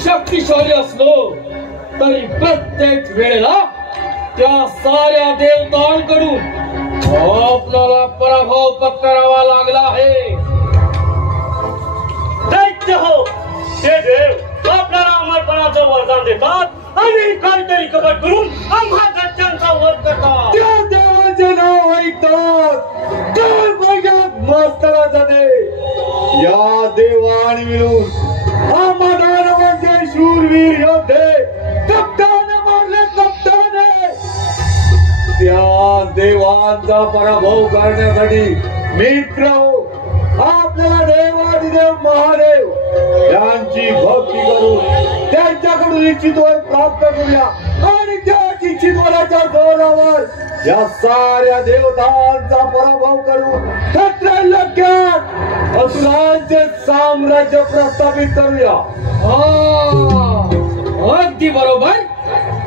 शक्तिशाली असलो तरी प्रत्येक वेळेला त्या साऱ्या देवतांकडून आपल्याला पराभव पत्करावा लागला आहे। दैत्य हो, ते देव आपल्याला अमरपणाचं वरदान देतात आणि काहीतरी कपट करून आम्हा दैत्यांचा वध करतात। त्या देवाचे नाव ऐकतात तर भयात मस्तकाचा दे या देवाने मिळून आम्हा दानवांचे शूरवीर योद्धे कप्ताने मारले कप्ताने। त्या देवांचा पराभव करण्यासाठी मित्र आपल्याला देवादिदेव महादेव यांची भक्ती करून त्यांच्याकडून इच्छित वर प्राप्त करूया आणि त्याच इच्छित वराच्या जोरावर या साऱ्या देवतांचा पराभव करून त्रैलोक्यात असुरांचे साम्राज्य प्रस्थापित करूया। अगदी बरोबर,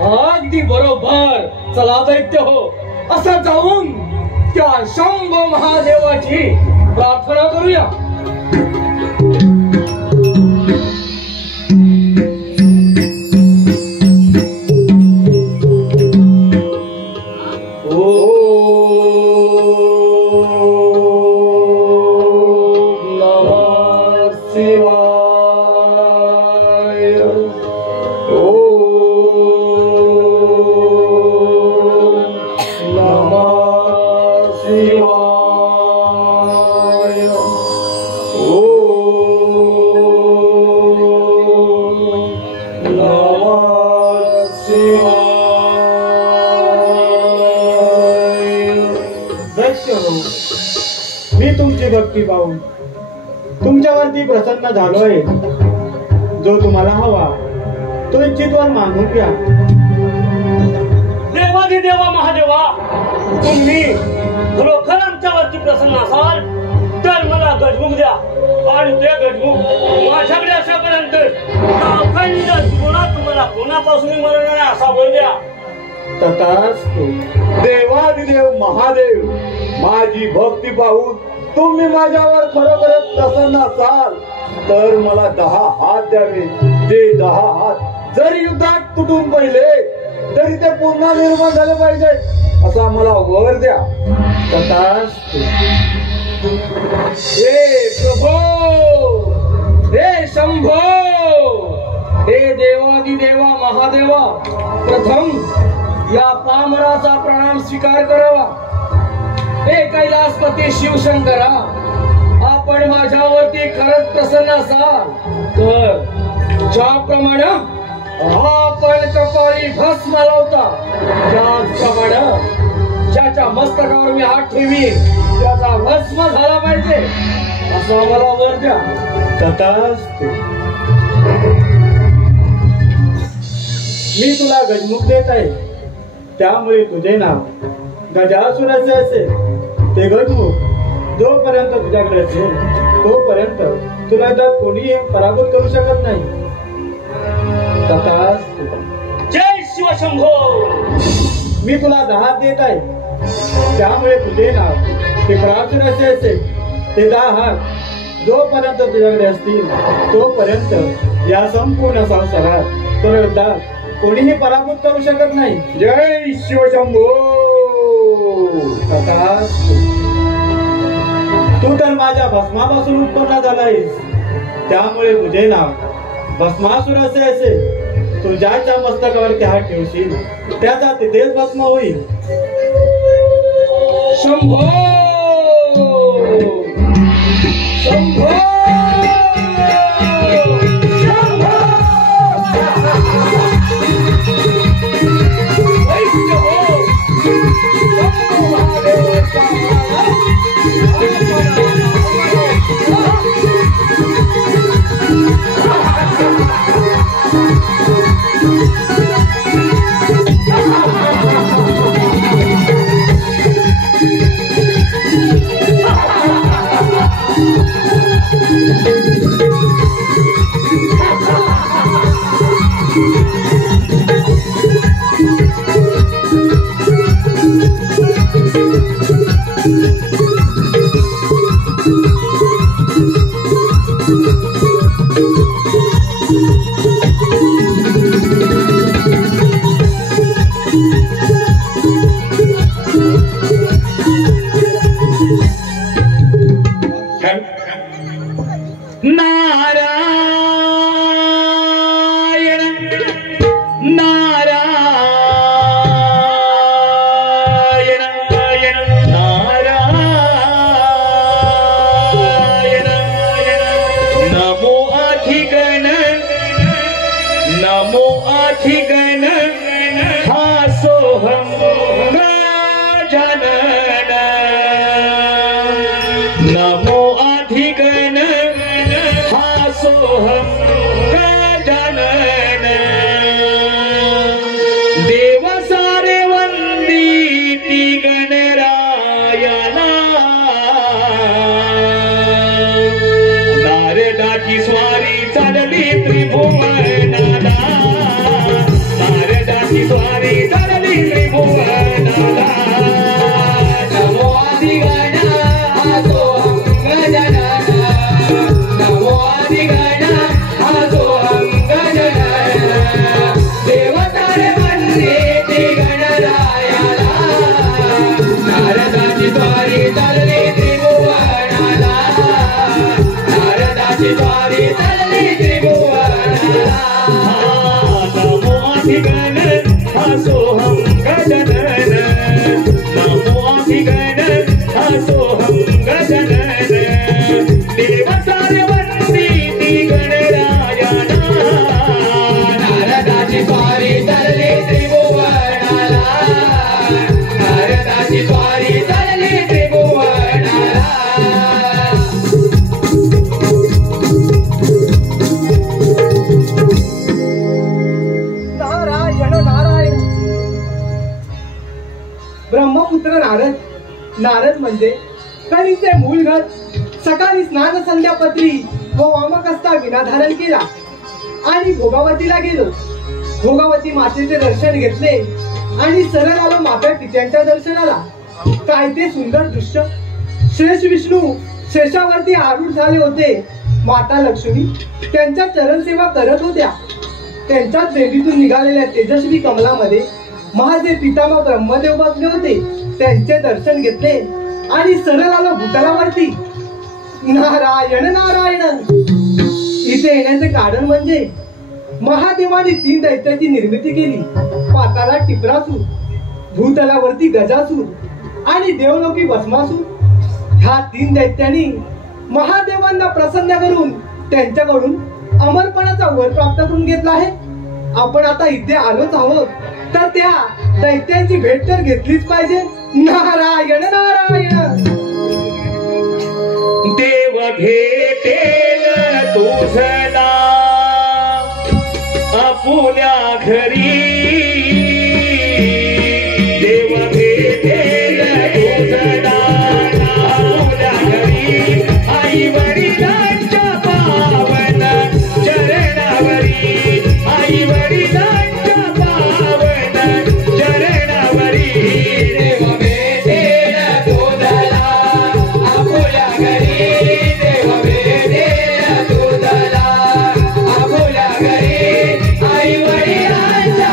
अगदी बरोबर। चला दैत्य हो, असं जाऊन त्या शंभो महादेवाची प्रार्थना करूया। मी तुमची भक्ती पाहून तुमच्यावरती प्रसन्न झालोय। जो तुम्हाला हवा तो इच्छितवर मागून घ्या। देवादिदेवा महादेवा, तुम्ही खरोखर आमच्यावरती प्रसन्न असाल तर मला गजमुख द्या आणि ते गजमुख माझ्याकडे असापर्यंत अखंड त्रिगुणात तुम्हाला कोणापासून मरण नाही असा बोल द्या। तथास्तु। देवादिदेव महादेव, माझी भक्ती पाहून तुम्ही माझ्यावर खरोखरच प्रसन्न असाल तर मला 10 हात द्यावे। ते 10 हात जरी युद्धात तुटून पडले तरी ते पुन्हा निर्माण झाले पाहिजे असा मला वर द्या। तथास्तु। हे प्रभो, हे शंभो, हे देवादिदेवा महादेवा, प्रथम या पामराचा प्रणाम स्वीकार करावा। हे कैलासपती शिवशंकरा, आपण माझ्यावरती खरंच प्रसन्न असाल तर ज्याप्रमाणे आपण कपाळी भस्म लावता त्याचप्रमाणे ज्याच्या मस्तकावर मी हात ठेवी त्याचा भस्म झाला पाहिजे असं मला वर द्या। तथास्तु। मी तुला गजमुख देत आहे, त्यामुळे तुझे नाव गजासुराचे असेल। ते गजमुख जोपर्यंत तुझ्याकडे असेल तोपर्यंत तुला त्यात कोणीही पराभूत करू शकत नाही। तथास्तु। जय शिवशंभो। मी तुला 10 देत आहे, त्यामुळे तुझे नाव त्रिपुरासुराचे असेल। ते 10 हात जोपर्यंत तुझ्याकडे असतील तोपर्यंत या संपूर्ण संसारात तुला युद्धात कोणीही पराभूत करू शकत नाही. जय शिवशंभो. तथास्तु. तू तर माझ्या भस्मापासून उत्पन्न झालायस, त्यामुळे तुझे नाव भस्मासुर असे असेल. तू ज्याच्या मस्तकावरती हात ठेवशील त्याचा तिथेच भस्म होईल. शंभो शंभो नमो अधिगण हा सोहम गजानन. देव सारे वंदिती गणरायाला. नारदाची स्वारी चालली त्रिभुवनाला. नारदाची स्वारी चालली त्रिभुवनाला. नमो अधिगण हा सोहम गजानन. नमो अधिगण हा सोहम गजानन. देव सारे वंदिती गणरायाला. नारदाची स्वारी चालली त्रिभुवनाला. नारदाची स्वारी चालली त्रिभुवनाला. नमो अधिगण हा सोहम गजानन. नमो अधिगण हा सोहम गजानन. देव सारे वंदिती गणरायाला. नारदाची स्वारी चालली त्रिभुवनाला. नारदाची स्वारी चालली त्रिभुवनाला. नारायण नारायण. ब्रह्मपुत्र नारद. नारद म्हणजे कळीचे मूळ घर. सकाळी स्नान संध्यापत्री व वामकस्ता विना धारण केला आणि भोगावतीला गेलो. भोगावती मातेचे दर्शन घेतले आणि सरळ आलो माता पित्यांच्या दर्शनाला. काय ते सुंदर दृश्य. शेष विष्णू शेषावरती आरूढ झाले होते. माता लक्ष्मी त्यांच्या चरणसेवा करत होत्या. त्यांच्याच देवीतून निघालेल्या तेजस्वी कमलामध्ये महादेव पितामह ब्रह्मदेव बसले होते. त्यांचे दर्शन घेतले आणि सरळ आलो भूतलावरती. नारायण नारायण. इथे येण्याचे कारण म्हणजे महादेवाने 3 दैत्याची निर्मिती केली. पाताळात टिपरासूर, भूतलावरती गजासूर आणि देवलोकी भस्मासूर. ह्या 3 दैत्यांनी महादेवांना प्रसन्न करून त्यांच्याकडून अमरपणाचा वर प्राप्त करून घेतला आहे. आपण आता इथे आलोच आहोत तर त्या दैत्यांची भेट तर घेतलीच पाहिजे. नारायण नारायण. देव भेटेल तुझला आपुल्या घरी. देव भेटेल तुझला आपुल्या घरी. आई वडिलांच्या पावन चरणावरी. आई वडिलांच्या पावन चरणावरी. देव भेटेल तुझला आपुल्या घरी. देव भेटेल तुझला आपुल्या घरी. आई वडिलांच्या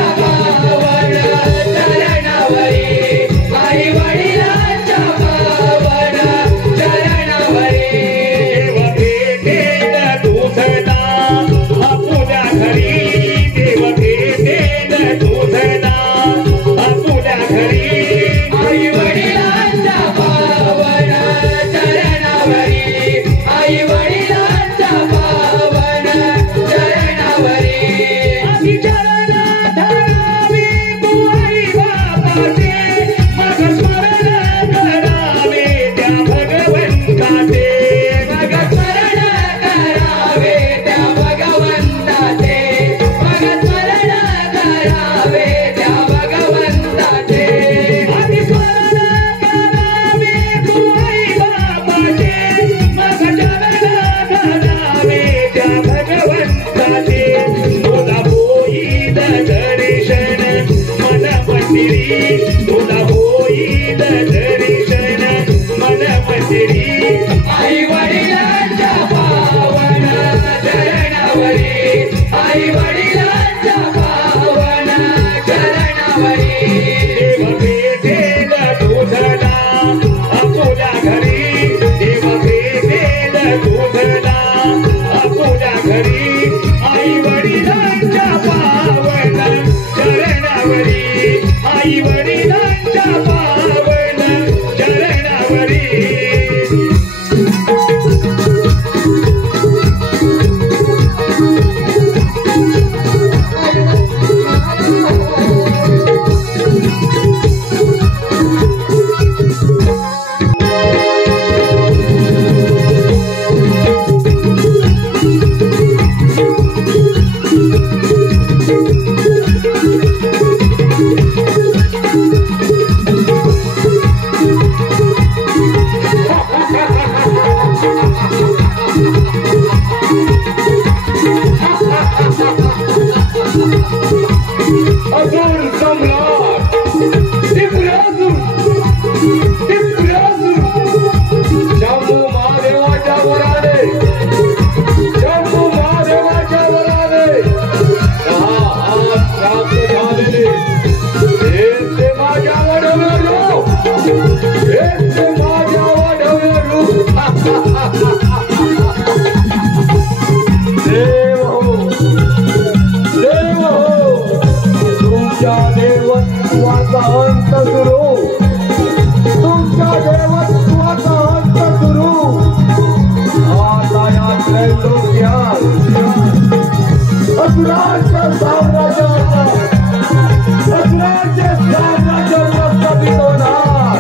हजेरी आई वडिलांच्या पावन चरणावरी आई वडिलांच्या पावन चरणावरी देव भेटेल तुझला आपुल्या घरी देव भेटेल तुझला आपुल्या घरी आई वडिलांच्या पावन चरणावरी आई वडिलांच्या पावन चरणावरी अजून सम्राट टिपराजू शंभू महादेवाच्या वराने शंभू महादेवाच्या वराने 10 हात प्राप्त झालेले ते माझ्या वडवरू ते माझ्या वडवरू देव हो देव हो तुमच्या देवत्वाचा अंत सुरू तुमच्या देवत्वाचा अंत सुरू आता या त्रैलोक्यात असुरांच्या साम्राज्याचा असुरांचे साम्राज्य प्रस्थापित होणार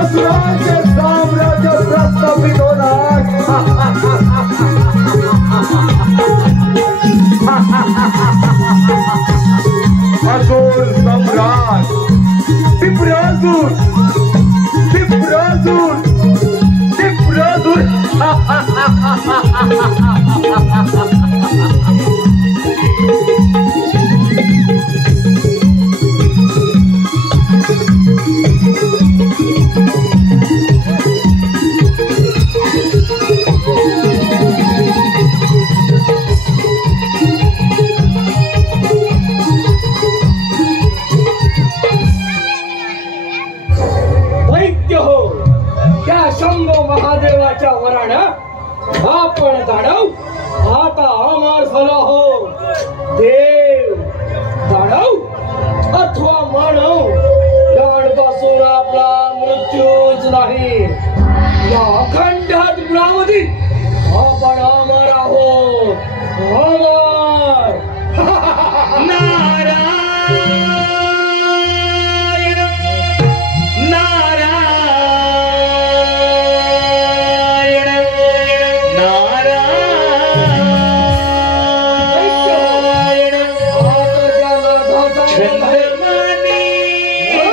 असुरांचे साम्राज्य प्रस्थापित होणार असुर सम्राट टिपराजूर टिपराजूर टिपराजूर दैत्य हो त्या शंभो महादेवाच्या वरानं आपण दाडव आता अमर झाला हो देव दाडव अथवा मानव यापासून आपला मृत्यूच नाही या अखंड गुणामध्ये आपण अमर आहोत अमर नारायण नारायण नारायण छंदमानी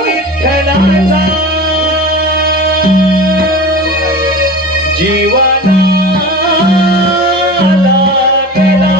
विठ्ठलाचा जीवनाला गेला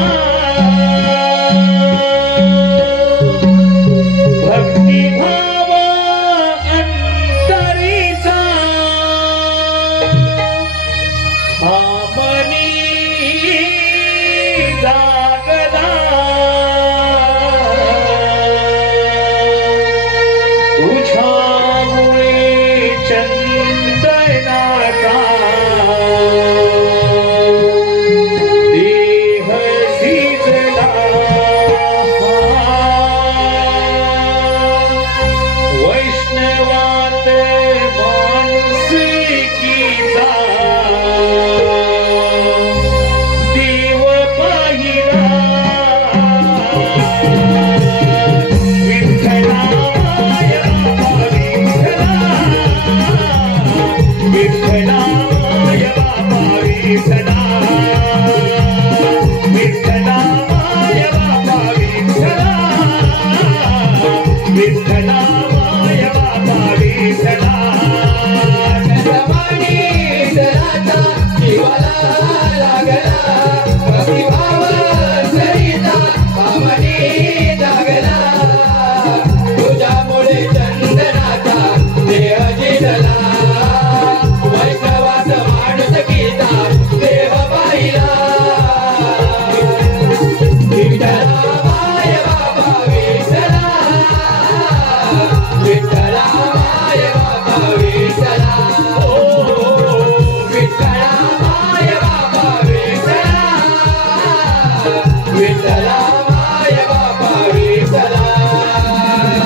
विठ्ठला माय बापा विठ्ठला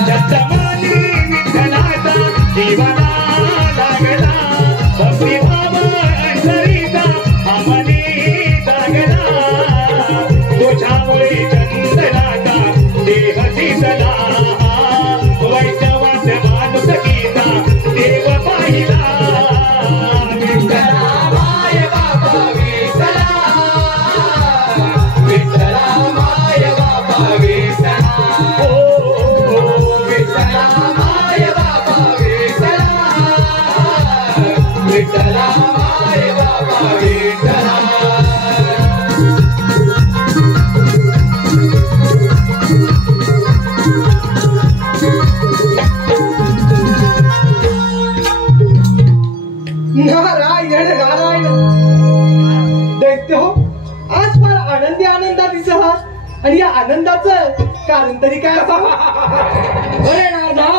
दत्तमानी विठ्ठलाचा जीवाला लागला भक्तिभाव अंतरीचा आम्हाने जागला तुझ्यामुळे चंदनाचा देह शिजला वैष्णवात माणूस गीता देव पाहिला विठ्ठला माय बापा विठ्ठला विठ्ठला माय बापा विठ्ठला विठ्ठला माय बापा विठ्ठला विठ्ठला माय बापा विठ्ठला नारायण नारायण दैत्य हो आज फार आनंदी आनंदात दिसत आहात आणि या आनंदाचं कारण तरी काय असावं? अरे नाथा,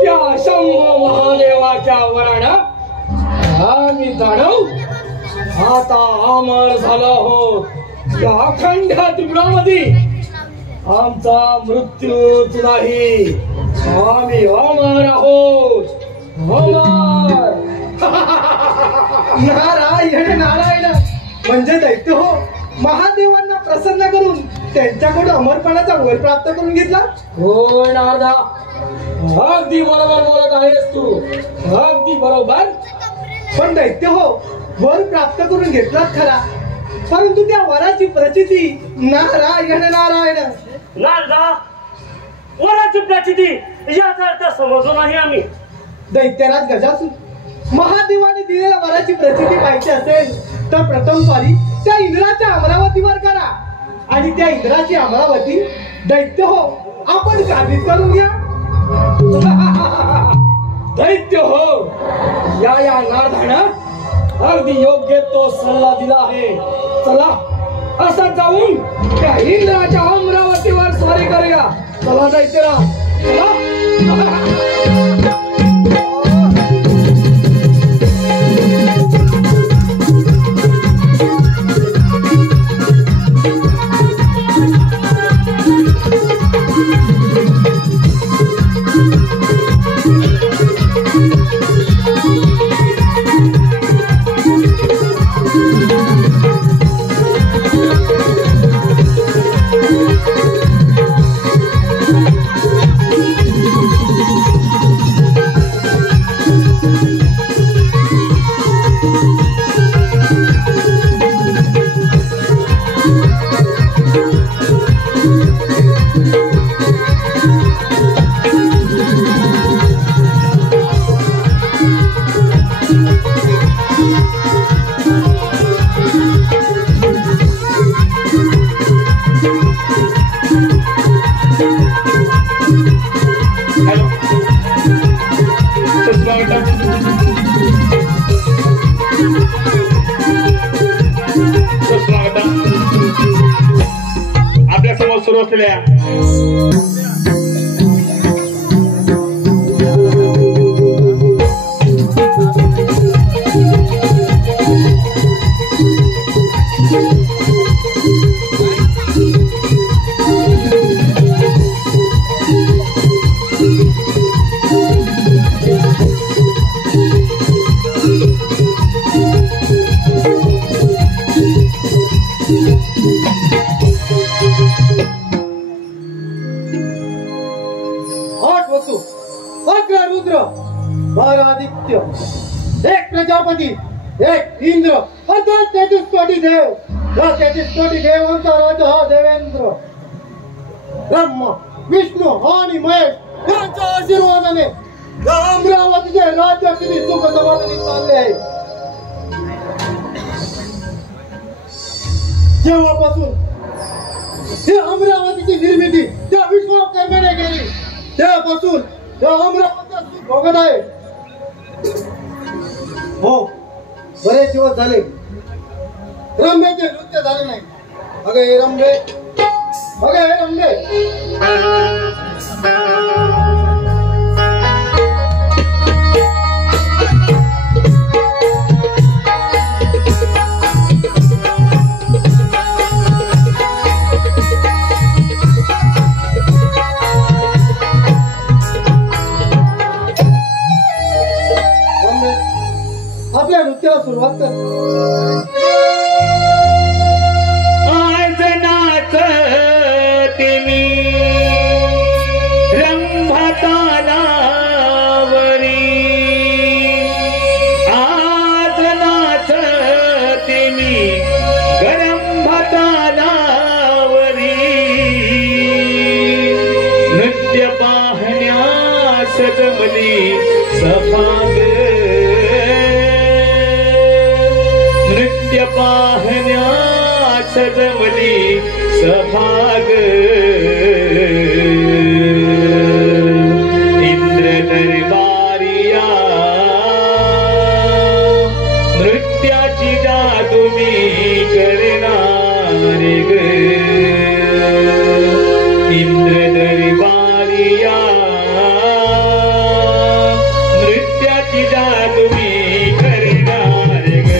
त्या शंभ महादेवाच्या वरानं आम्ही दानव आता अमर झालो आहोत या अखंड त्रिपुरामध्ये आमचा मृत्यूच नाही आम्ही अमर आहोत अमर नारायण नारायण म्हणजे दैत्य हो महादेवांना प्रसन्न करून त्यांच्याकडून अमरपणाचा वर प्राप्त करून घेतला. हो नारदा, अगदी बरोबर बोलत आहेस तू अगदी बरोबर. पण दैत्य हो वर प्राप्त करून घेतलाच खरा परंतु त्या वराची प्रचिती नारायण नारायण नारदा वराची प्रचिती याचा अर्थ समजलो नाही आम्ही. दैत्यराज गजासूर महादेवाने दिलेल्या वराची प्रचिती पाहिजे असेल तर प्रथम स्वारी त्या इंद्राच्या अमरावतीवर करा आणि त्या इंद्राची अमरावती दैत्य हो आपण काबीज करून घ्या. दैत्य हो या नारदानं अगदी योग्य तो सल्ला दिला आहे. चला असं जाऊन त्या इंद्राच्या अमरावतीवर स्वारी करूया. चला दैत्यराज चला. आपल्या समोर सुरू असलेल्या रुद्र बारा आदित्य एक प्रजापती एक इंद्र अर्थात 33 कोटी देव या 33 कोटी देवांचा राजा हा देवेंद्र ब्रह्मा विष्णू आणि महेश यांच्या आशीर्वादाने या अमरावतीचे राज्य किती सुख समाधानी चालले आहे. जेव्हापासून ही अमरावतीची निर्मिती त्या विश्वकर्माने केली तेव्हापासून त्या अमरावतीचा सुख भोगत आहे. हो बरेच दिवस झाले रंभेचे नृत्य झाले नाही. अगं हे रंभे अगं हे रंभे सभाग नृत्य पाहण्यास जमली सभाग इंद्र दरबारिया नृत्याची जादू मी करणार ग इंद्र दरबारिया नृत्याची जादू मी करणार ग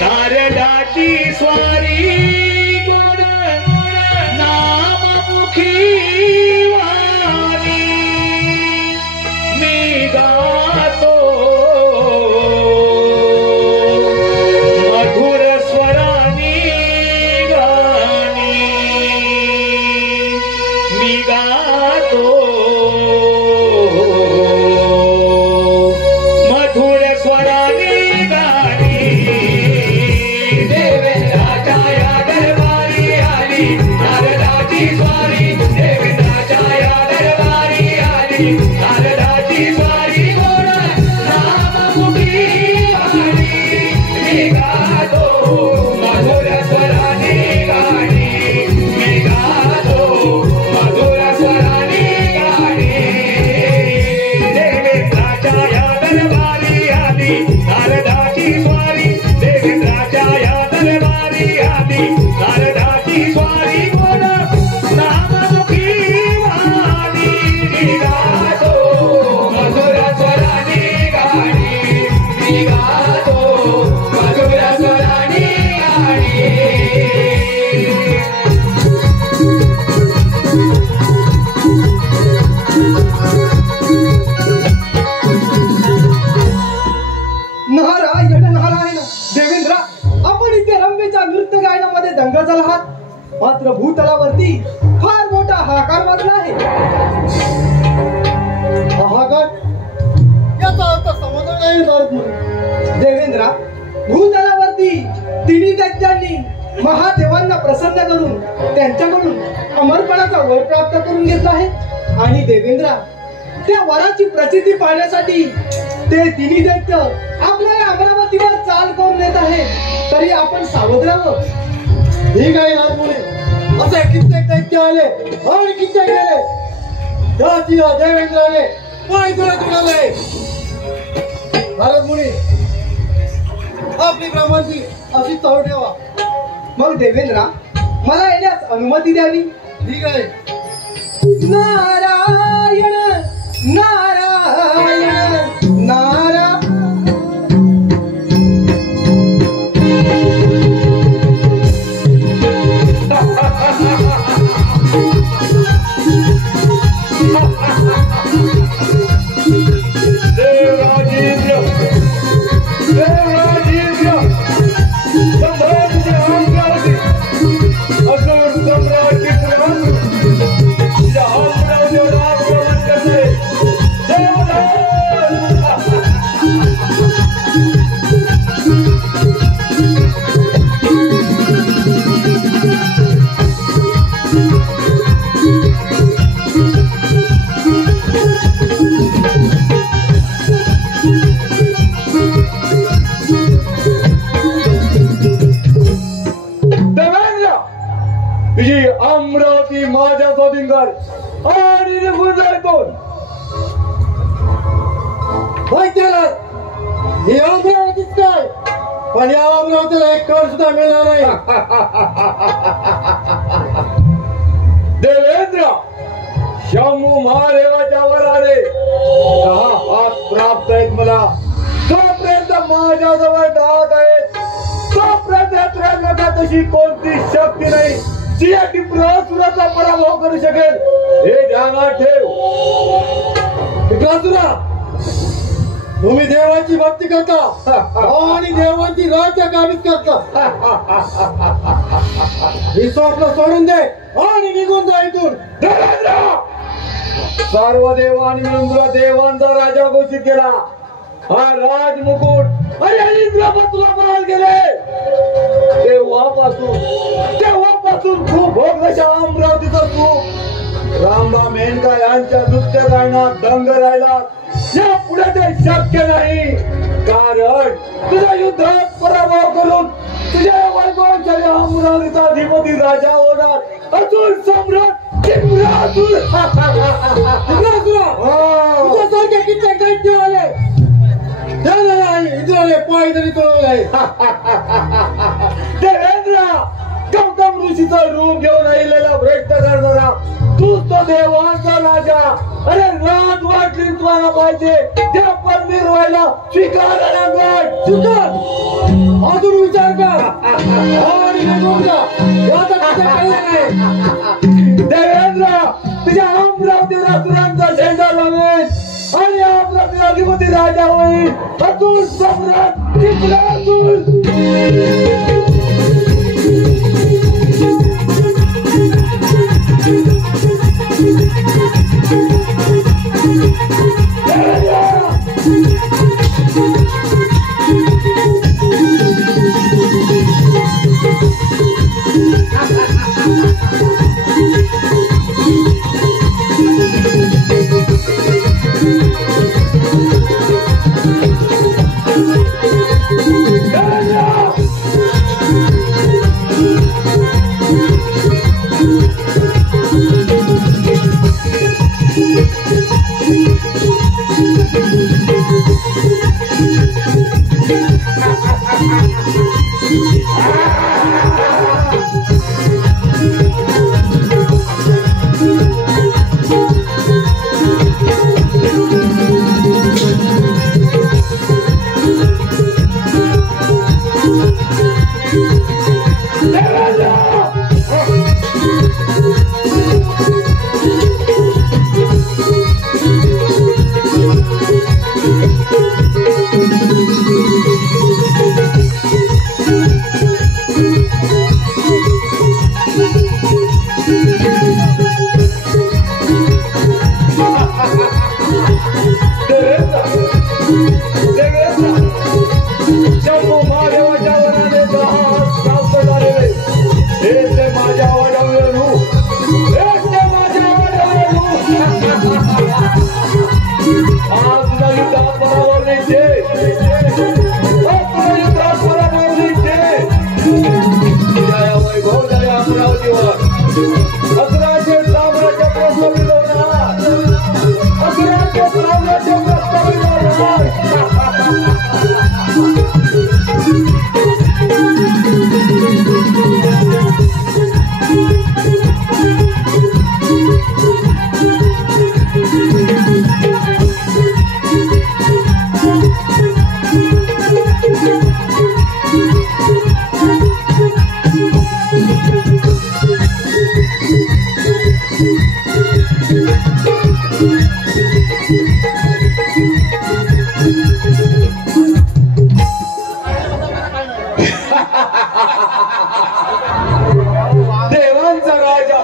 नारदाची स्वारी गोड नाम मात्र भूतलावरती फार मोठा हाहाकार माजला आहे. हाहाकार याचा अर्थ समजला नाही नारदमुनी. देवेंद्रा, भूतलावरती तिन्ही दैत्यांनी महादेवांना प्रसन्न करून त्यांच्याकडून अमरपणाचा वर प्राप्त करून घेतला आहे. आणि देवेंद्रा, त्या वराची प्रसिद्धी पाहण्यासाठी ते तिन्ही दैत्य आपल्या अमरावतीवर चाल करून येत आहे. तरी आपण सावध राहावं. ठीक आहे नारदमुनी. असे कित्येक दैत्य आले आणि कित्येक गेले. त्याची देवेंद्राने पायदुळातून आले. नारदमुनी, आपली ब्रह्मांची अशी चाव ठेवा. मग देवेंद्रा, मला येण्यास अनुमती द्यावी. ठीक आहे. नारायण नारायण नारायण. तुझी अमरावती माझ्या स्वाधीन कर आणि निघून जायतो. ही अमरावतीच काय, पण या अमरावतीला एक कण सुद्धा मिळणार नाही. देवेंद्र, शंभू महादेवाच्या वर आले 10 हात प्राप्त आहेत मला. तोपर्यंत माझ्याजवळ 10 आहेत. तोपर्यंत तशी कोणती शक्ती नाही जी या टिपरासुराचा पराभव करू शकेल. हे ध्यानात ठेव. टिपरासुरा, तुम्ही देवाची भक्ती करता आणि देवाची राज्य काबीज करता. ही स्वप्न सोडून दे आणि निघून जा इथून. सर्व देवांनी मिळून तुला देवांचा राजा घोषित केला. हा राजमुकुट अरे इंद्रपत तुला म्हणाल गेले. तेव्हापासून खूप भोगल्याच्या अमरावतीचा तू रामबा मेनका यांच्या नृत्य गायनात दंग राहिला. या पुढे ते शक्य नाही, कारण तुझ्या युद्धात पराभव करून तुझ्या वैभवशाली अमरावतीचा अधिपती राजा होणार अजून सम्राट टिपरासुर. तुझ्यासारखे कित्येक दैत्य आले, इंद्राने पाय तरी तोडले. देवेंद्र, गौतम ऋषीचं रूप घेऊन आलेला भ्रष्ट करणारा तूच तो देवांचा राजा. अरे रात वाटली तुम्हाला पाहिजे त्या परमीर व्हायला स्वीकारायला चुकार अजून विचार कर आणि निघून जा. याचा विचार केला नाही. देवेंद्र, तुझ्या अमरावतीवर असुरांचा झेंडा लावेल आणि अमरावती अधिपती राजा होईल अजून सम्राट टिपरासुर. अमरावतीवर असुराचे साम्राज्य प्रस्थापित असुराचे साम्राज्य प्रस्थापित देवांचा राजा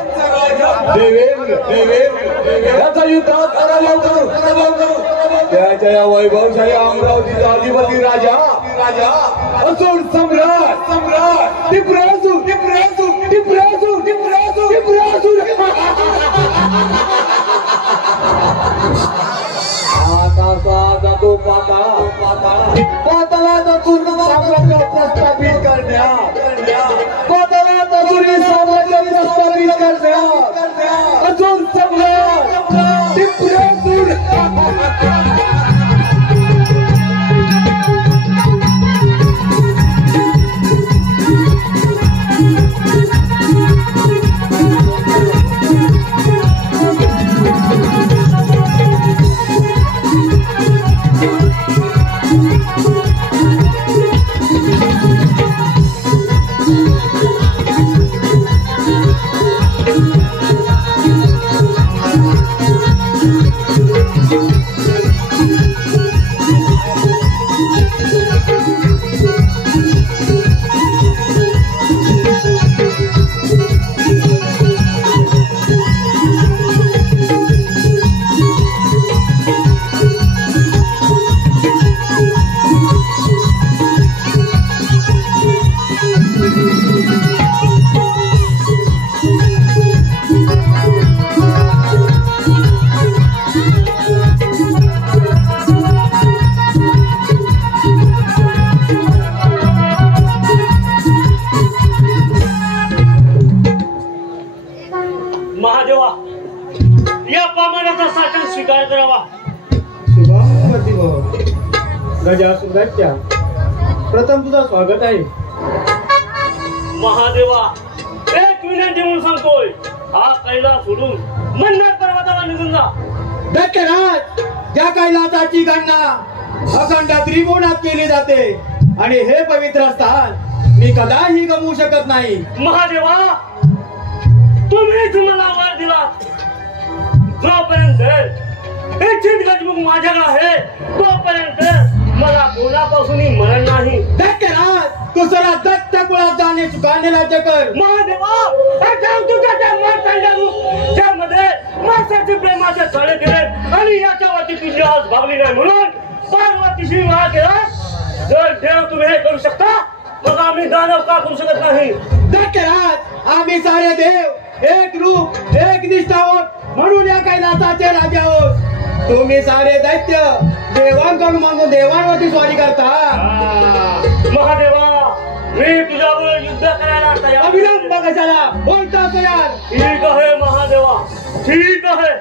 याचा युद्धात पराभव करू त्याच्या या वैभवशाही अमरावतीचा अधिपती राजा असुर सम्राट टिपरासुर जातो पाताळाचा पूर्ण साम्राज्य प्रस्थापित करण्यात पाताळाचा पूर्ण साम्राज्य प्रस्थापित करण्यात असुर सम्राट टिपरासुर महादेवा या पामराचा साठा स्वीकार करावा. शुभामती भव. गजासुराच्या प्रथम तुझं स्वागत आहे. महादेवा एक विनंती म्हणून सांगतोय, हा कैलास सोडून मन्नार पर्वतावर निघून जा. दत्तराज, ज्या कैलासाची गणना अखंड त्रिभुवनात केली जाते आणि हे पवित्र स्थान मी कदाही गमवू शकत नाही. महादेवा तुम्हीच मला वर दिलात. जोपर्यंत इच्छित गजमुख माझ्याकडे आहे तोपर्यंत मला कोणापासूनही मरण नाही. दत्तराज, कुसरा दत्त कुळात जाणे चुकाने राज्य कर. महादेवा ज्यामध्ये माणसाचे प्रेमाचे सडे केले आणि याच्यावरती तुझी आज भागली नाही म्हणून पार्वतीशी विवाह केला. जर देव तुम्ही हे करू शकता मग आम्ही दानव का करू शकत नाही. दत्तराज, आम्ही सारे देव एक रूप एक निष्ठा आहोत म्हणून या कैलासाचे राजे आहोत. तुम्ही सारे दैत्य देवांकडून मागून देवांवरती स्वारी करता. महादेवा मी तुझ्यावर युद्ध करायला तयार. अविलंब कशाला बोलता तयार. ठीक आहे महादेवा, ठीक आहे.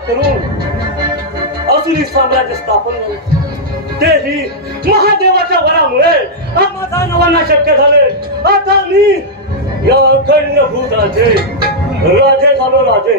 पराभूत करून असुरी साम्राज्य स्थापन झाले. तेही महादेवाच्या वरामुळे माझा नवांना शक्य झाले. आता मी या अखंड भूताचे राजे झालो राजे.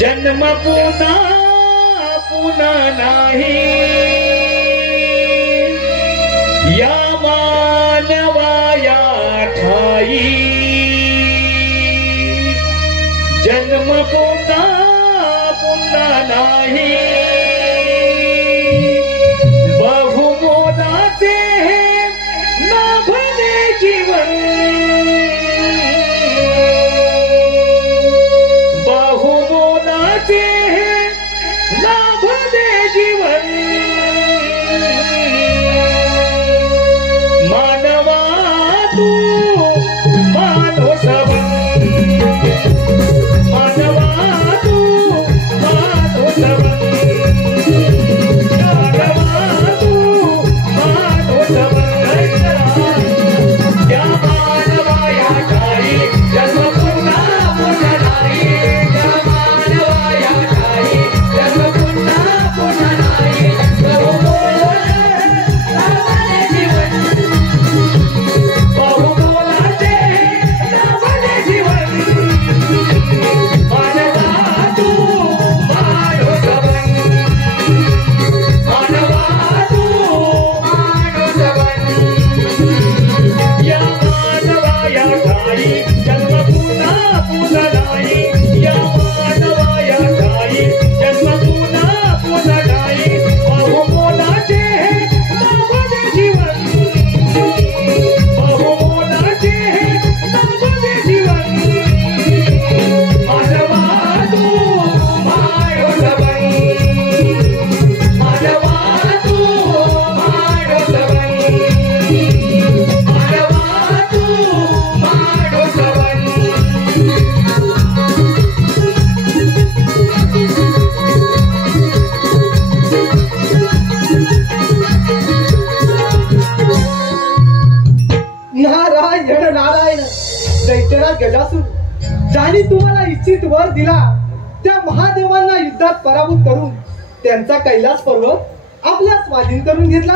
जन्म पुन्हा पुन्हा नाही या मानवाया ठाई. जन्म पुन्हा पुन्हा नाही बहुमोलाचे लाभले जीवन. बहुमोलाचे लाभले जीवन. मानवा तू माणूस बन. मानवा तू माणूस बन. मानवा तू माणूस बन. या मानवाया ठाई जन्म पुन्हा पुन्हा नाही. या मानवाया ठाई जन्म पुन्हा पुन्हा नाही. बहुमोलाचे लाभले जीवन. मानवा तू माणूस बन. मानवा तू माणूस बन. या मानवाया ठाई जन्म पुन्हा पुन्हा नाही. या मानवाया ठाई जन्म पुन्हा पुन्हा नाही. बहुमोलाचे लाभले जीवन. बहुमोलाचे लाभले जीवन. मानवा तू माणूस बन. मानवा तू माणूस बन. मानवा तू माणूस बन. नारायण नारायण. दैत्यराज गजासूर ज्यांनी तुम्हाला इच्छित वर दिला त्या महादेवांना युद्धात पराभूत करून त्यांचा कैलास पर्वत आपल्या स्वाधीन करून घेतला.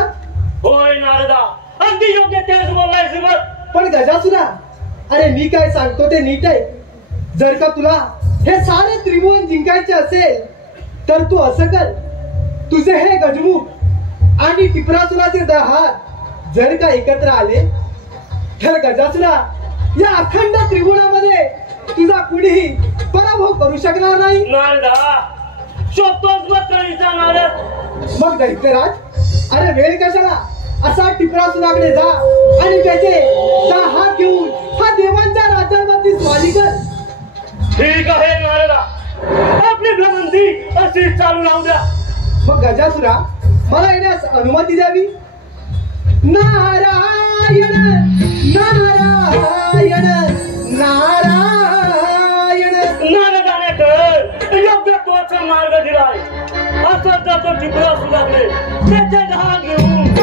होय नारदा, अगदी योग्य तेच बोललाय श्रीमत. पण गजासुरा, अरे मी काय सांगतो ते नीट आहे. जर का तुला हे सारे त्रिभुवन जिंकायचे असेल तर तू असं कर. तुझे हे गजमुख आणि टिपरासुराचे 10 हात जर का एकत्र आले तर गजासुरा या अखंड त्रिभुवनामध्ये तुझा कुणीही पराभव करू शकणार नाही. नारदा, शोधतोच बत्तरीचा नारद. मग दैत्यराज, अरे वेळ कशाला, असा टिपरासुराकडे जा आणि त्याचे 10 हात घेऊन हा देवांच्या राज्यांवरती स्वारी कर. ठीक आहे नारदा, आपली भ्रमंती अशीच चालू राहू द्या. मग गजासुरा, मला येण्यास अनुमती द्यावी. नारायण नारायण नारायण. नारदाने तर योग्य तोच मार्ग दिलाय. असं जातो टिपरासुराकडे त्याचे 10 हात घेऊन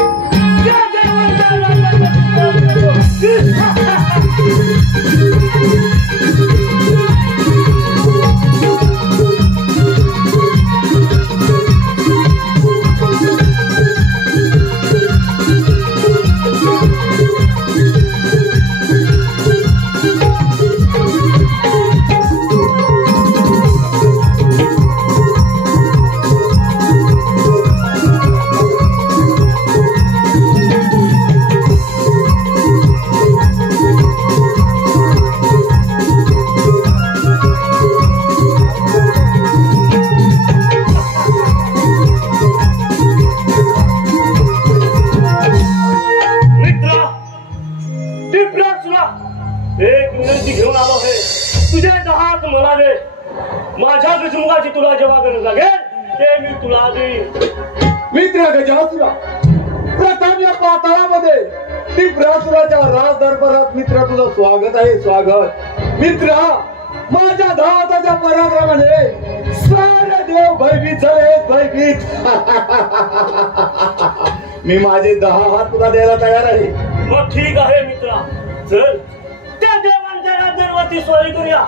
त्या देवांच्या राज्यांवरती. एक विनंती घेऊन आलो आहे. तुझे 10 हात मला दे. माझ्या गजमुखाची तुला जेव्हा गरज लागेल ते मी तुला देईन. मित्र गजासुरा, प्रथम या पाताळामध्ये टिपरासुराच्या राज दरबारात मित्र तुझं स्वागत आहे, स्वागत. मित्र, माझ्या धावताच्या पराक्रमाने सारे देव भयभीत झाले, भयभीत. मी माझे 10 हात तुला द्यायला तयार आहे. मग ठीक आहे मित्रा, चल त्या देवांच्या राज्यांवरती स्वारी करूया.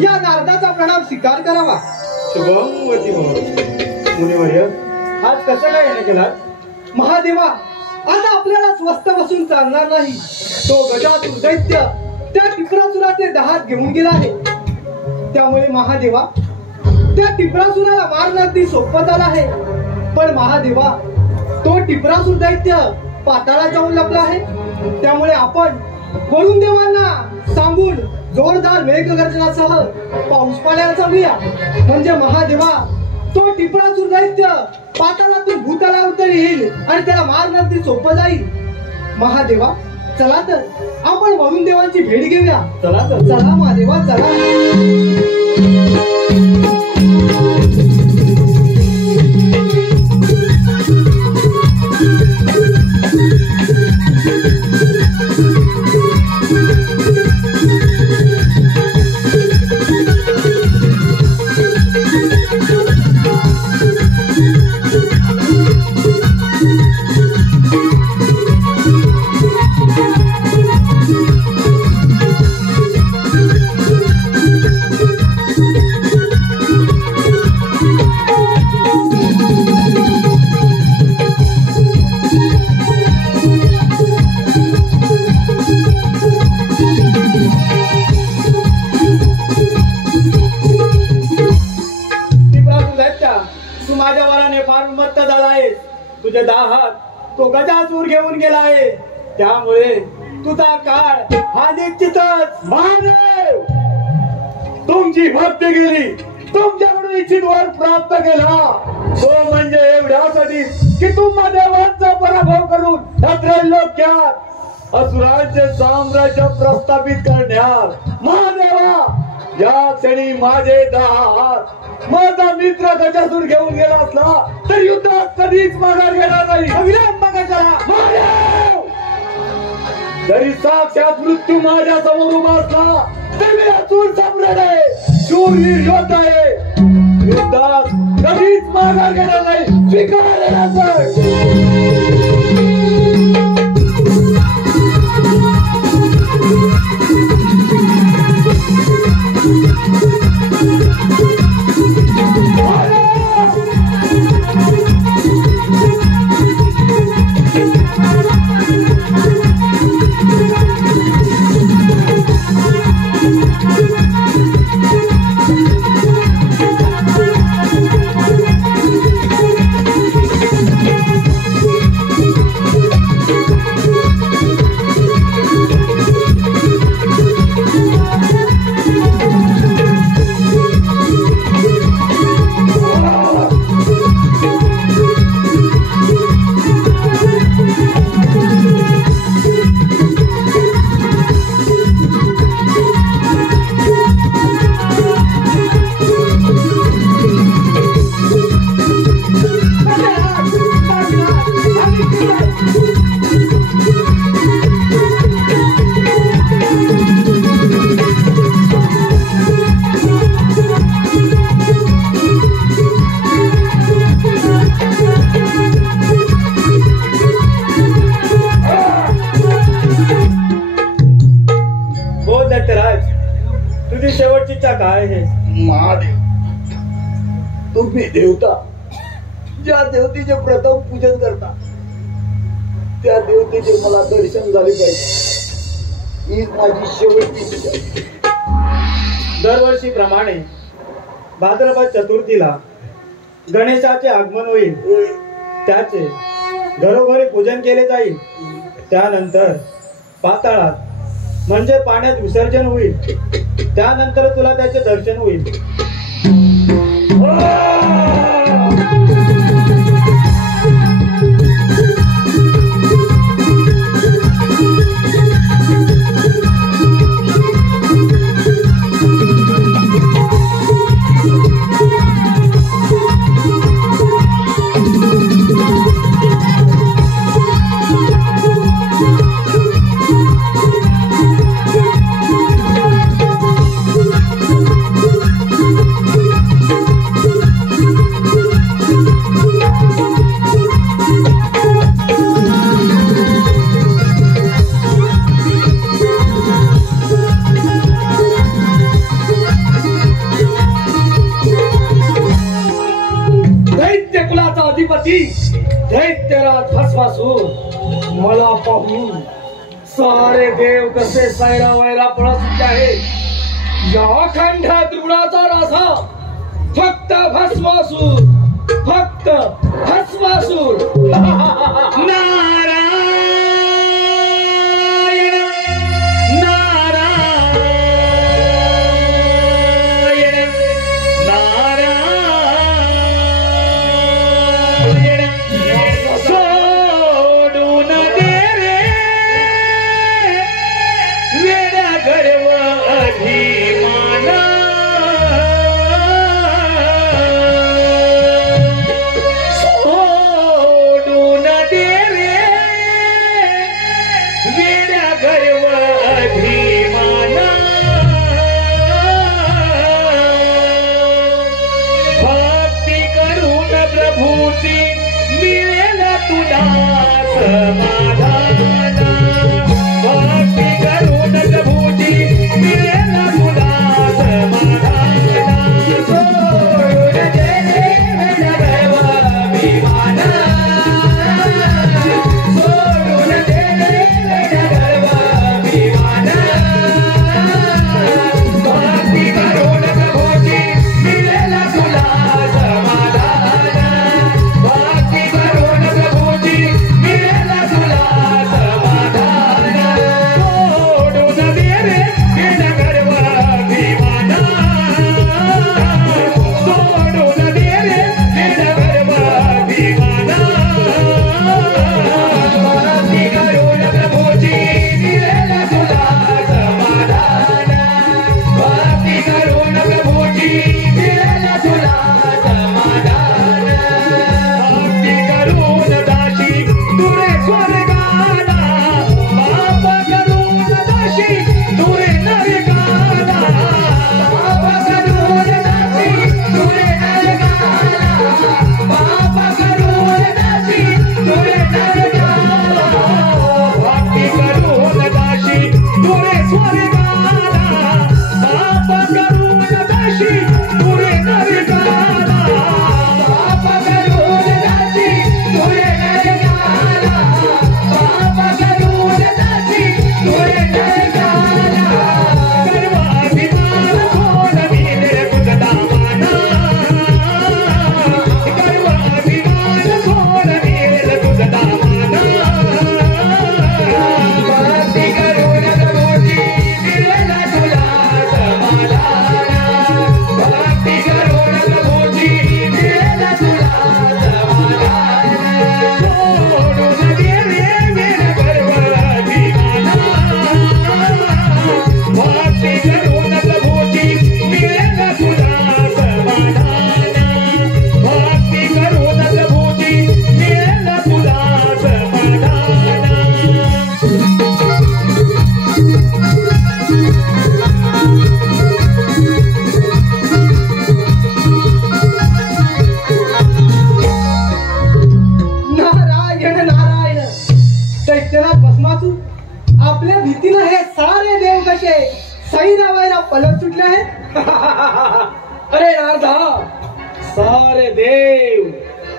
या नारदाचा प्रणाम स्वीकार करावा. शुभमवती मुनिवर्य, आज कसं काय येणे केलात? महादेवा, आता आपल्याला स्वस्त बसून चालणार नाही. तो गजासुर दैत्य त्या टिपरासुराचे दहात घेऊन गेला आहे. त्यामुळे महादेवा, त्या टिपरासुराला मारणं अगदी सोपं झालं आहे. पण महादेवा, तो टिपरासुर दैत्य पाताळात जाऊन लपला आहे. त्यामुळे आपण वरुण देवांना सांगून जोरदार मेघगर्जनासह पाऊस पाण्याला चालूया. म्हणजे महादेवा, तो टिपरासुर दैत्य पाताळातून भूतलावर येईल आणि त्याला मारणं अगदी सोपं जाईल. महादेवा, चला तर आपण वरुण देवांची भेट घेऊया. चला तर. चला महादेवा, चला. तू माझ्या वराने फार उन्मत्त झाला आहेस. तुझे 10 हात तो गजासूर घेऊन गेला आहे. त्यामुळे तुझा काळ हा निश्चितच. महादेव, तुमची भक्ती केली, तुमच्याकडून इच्छित वर प्राप्त केला, तो म्हणजे एवढ्यासाठी की तुम्हा देवांचा पराभव करून त्रैलोक्यात असुरांचे साम्राज्य प्रस्थापित करण्यात. महादेवा, या क्षणी माझे 10 हात माझा मित्र गजासूर घेऊन गेला असला तर युद्धात कधीच माघार घेणार नाही. विलंब कशाला? महादेव, जरी साक्षात मृत्यू माझ्या समोर उभा असला तर मी अतुल सम्राट आहे, शूरवीर योद्धा आहे. युद्धात कधीच माघार घेणार नाही. स्वीकारलेला तुझी शेवटची इच्छा काय आहे? महादेव, तुम्ही देवता, ज्या देवतेचे प्रथम पूजन करता त्या देवतेचे मला दर्शन झाले पाहिजे, हीच माझी शेवटची इच्छा. दरवर्षीप्रमाणे भाद्रपद चतुर्थीला गणेशाचे आगमन होईल. त्याचे घरोघरी पूजन केले जाईल. त्यानंतर पाताळात म्हणजे पाण्यात विसर्जन होईल. त्यानंतर तुला त्याचे दर्शन होईल. दैत्यराज भस्मासूर मला पाहून सारे देव कसे सायरा वायरा पळत आहे. या खंडा त्रिगुणाचा राजा फक्त भस्मासूर, फक्त भस्मासूर. नारायण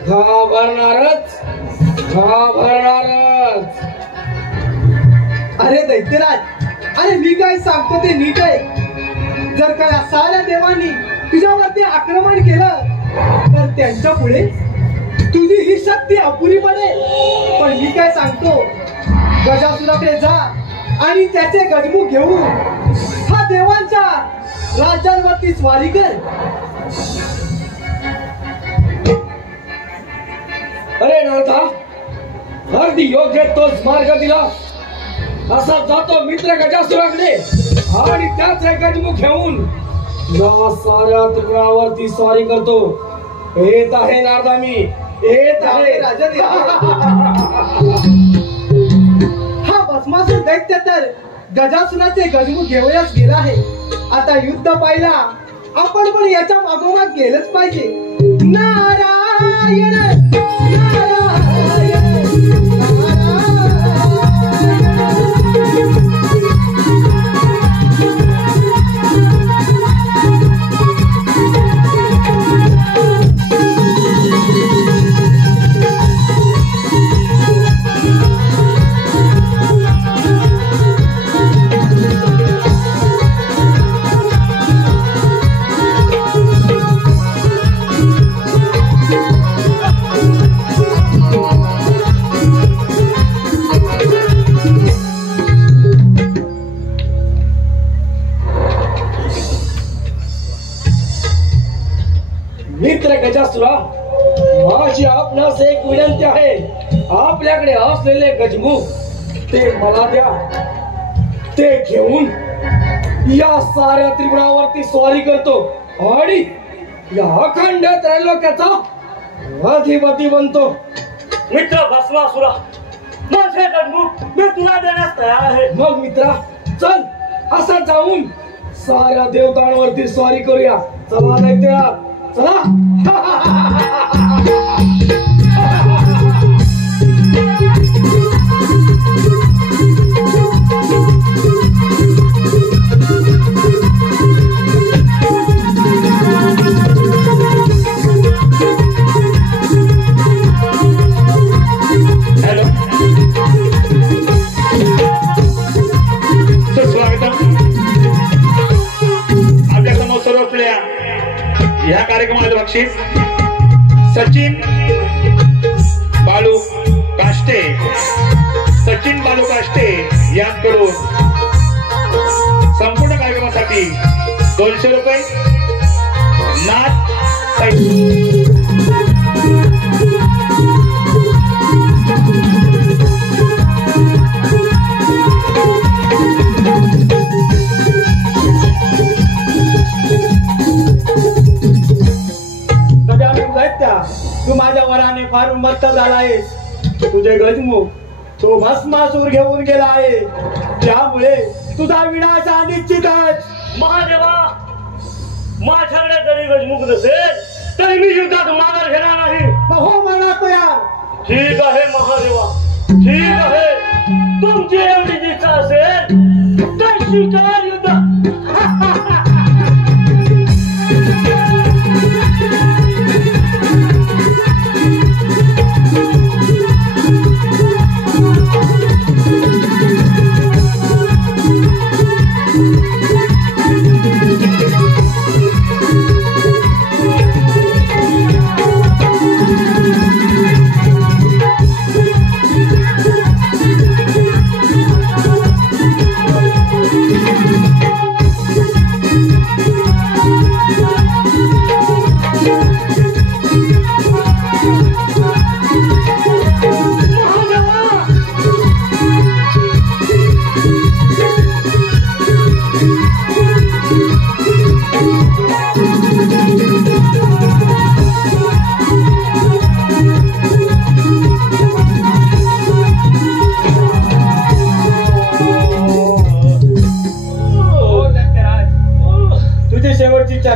घाबरणारच. अरे दैत्यराज, अरे मी काय सांगतो ते नीट आहे. जर काय साऱ्या देवांनी तुझ्यावरती आक्रमण केलं तर त्यांच्या पुढे तुझी ही शक्ती अपुरी पडेल. पण मी काय सांगतो, गजासुराकडे जा आणि त्याचे गजमुख घेऊन हा देवांच्या राज्यांवरती स्वारी कर. अरे नारदा, अगदी योग्य तोच मार्ग दिला. असा जातो मित्र गजासुराकडे आणि त्याचे गजमुख घेऊन या साऱ्या त्रिपुरावरती स्वारी करतो. येत आहे नारदा, मी येत आहे. राजन, हा भस्मासूर दैत्य तर गजासुराचे गजमुख घेऊनच गेला आहे. आता युद्ध पाहिला, आपण पण याच्या मागोमाग गेलंच पाहिजे. नारायण नारायण मित्र गजासुरा, माझी आपणास एक विनंती आहे. आपल्याकडे असलेले गजमुख ते मला द्या. ते घेऊन या साऱ्या त्रिपुरावरती स्वारी करतो आणि या अखंड त्रैलोक्याचा अधिपती बनतो. मित्र भस्मासुरा, माझे गजमुख मी तुला देण्यास तयार आहे. मग मित्रा, चल असं जाऊन साऱ्या देवतांवरती स्वारी करूया. चला दैत्या, चला. हॅलो, सुस्वागतम. आपल्या समोर सर्व प्लेया या कार्यक्रमाचे बक्षीस सचिन बालू काष्टे यांकडून संपूर्ण कार्यक्रमासाठी 200 रुपये. नाथ तू माझ्या वराने फार उन्मत्त झाला आहेस. तुझे गजमुख तो भस्मासूर घेऊन गेला आहे, त्यामुळे तुझा विनाश निश्चितच. महादेवा, माझ्याकडे जरी गजमुख नसेल तरी मी युद्धात माघार घेणार नाही. हो म्हणतो यार. ठीक आहे महादेवा, ठीक आहे. तुमची एवढी इच्छा असेल तर स्वीकार युद्ध.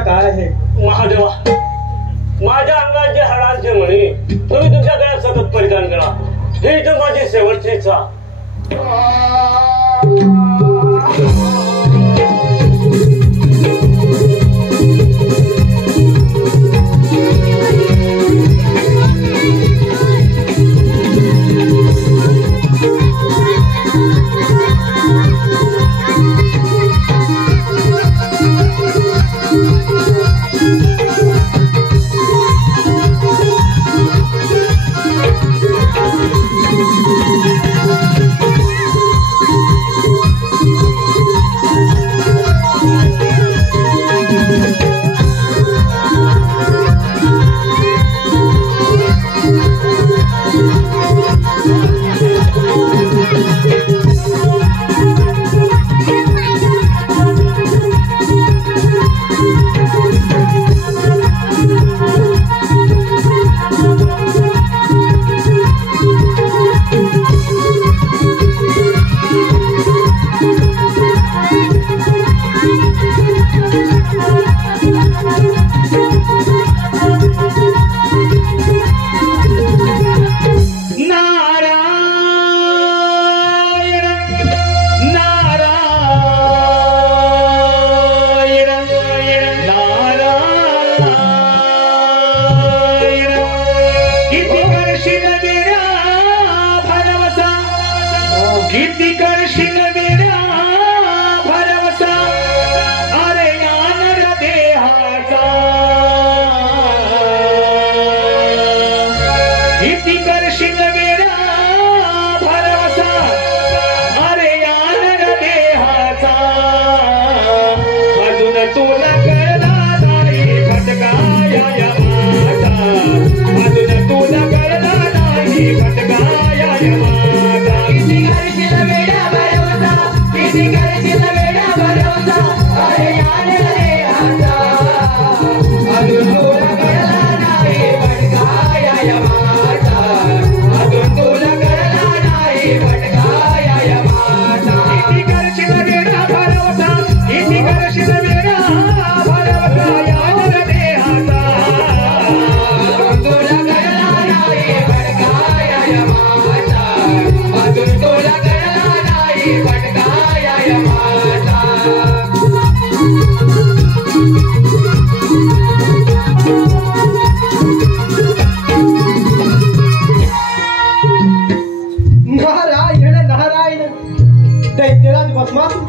काय आहे महादेवा? माझ्या अंगात जे हाडांचे म्हणे तुम्ही तुमच्या गळ्यात सतत परिधान करा, ही तर माझी शेवटची इच्छा. किती करशील वेड्या भरवसा अरे यानर देहाचा किती करशील वेड्या भरवसा अरे यानर देहाचा अजून तुला कळला नाही भटकाया या माता अजून तुला कळला नाही भटकाया या माता किती करशील वेड्या भरवसा किती करशील वेड्या भरवसा अरे यानर देहाचा अजून तुला कळला नाही भटकाया या माता अजून तुला कळला नाही भटकाया या माता किती करशील वेड्या भरवसा किती करशील वेड्या भरवसा यानर देहाचा अजून तुला कळला नाही भटकाया या माता अजून तुला कळला नाही भटकाया या माता नारायण नारायण दैत्यराज भस्मासुर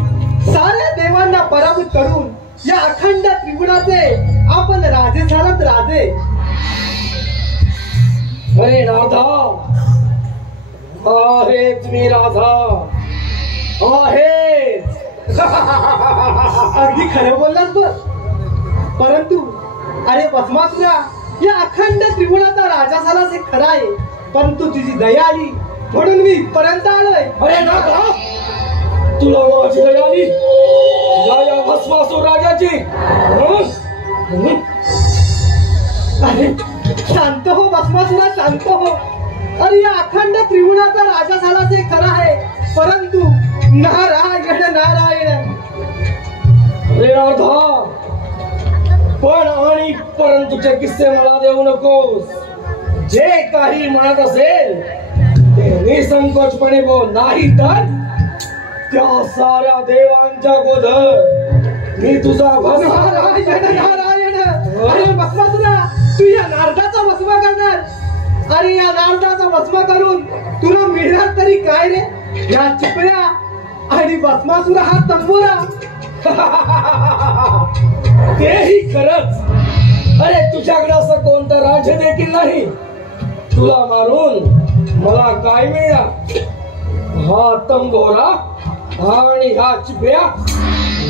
साऱ्या देवांना पराभूत करून या अखंड त्रिगुणाचे आपण राजे झालात राजे. अरे राधा आहेच मी राधा आहेच. अगदी खरं बोललास बघ. परंतु अरे भस्मासुरा या अखंड त्रिगुणाचा राजा झालास हे खरं आहे, परंतु तुझी दया आली म्हणून मी इथपर्यंत आलोय. अरे राधा तुला माझी दया आली या भस्मासूर राजाची. अरे शांत हो भस्मासुरा शांत हो. अरे या अखंड त्रिगुणाचा राजा झालास हे खरं आहे, परंतु नारायण नारायण. अरे राधा पण आणि परंतुचे किस्से मला देऊ नकोस. जे काही म्हणत असेल ते निसंकोचपणे बोल, नाही तर त्या साऱ्या देवांच्या गोधर मी तुझा नारायण नारायण. अरे भस्मासुरा तू या नारदाचा भस्म करणार. अरे या नारदाचा भस्म करून तुला मिळणार तरी काय रे? या चिपळ्या आणि भस्मासुरा हा तंबोरा. तेही खरंच. अरे तुझ्याकडे असं कोणतं राज्य देखील नाही. तुला मारून मला काय मिळणार? हा तंबोरा आणि हा चिपळ्या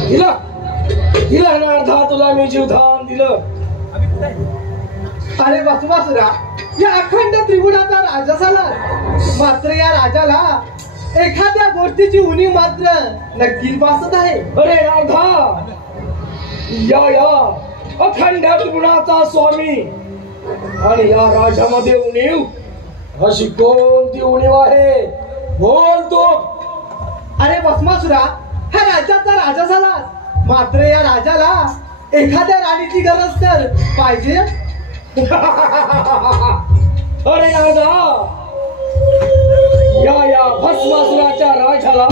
दिला दिला नारदा तुला मी जीवदान दिलं. अरे भस्मासुरा या अखंड त्रिगुणाचा राजा झाला, मात्र या राजाला एखाद्या गोष्टीची उणीव मात्र नक्कीच भासत आहे. अरे राधा या अखंड त्रिगुणाचा स्वामी आणि या राजामध्ये उणीव अशी कोणती उणीव आहे? बोल तू. अरे भस्मासुरा हा राज्याचा राजा झाला, मात्र या राजाला एखाद्या राणीची गरज तर पाहिजे. अरे राजा या भस्मासुराच्या राजाला